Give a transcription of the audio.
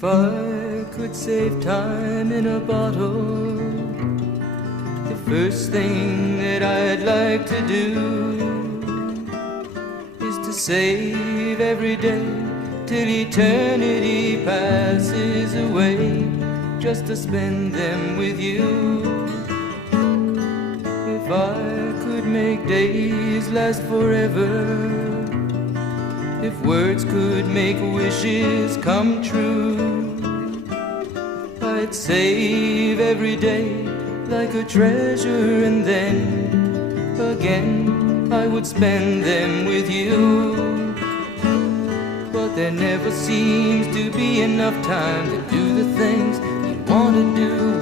If I could save time in a bottle, the first thing that I'd like to do is to save every day till eternity passes away, just to spend them with you. If I could make days last forever, if words could make wishes come true, I'd save every day like a treasure, and then again I would spend them with you. But there never seems to be enough time to do the things you want to do.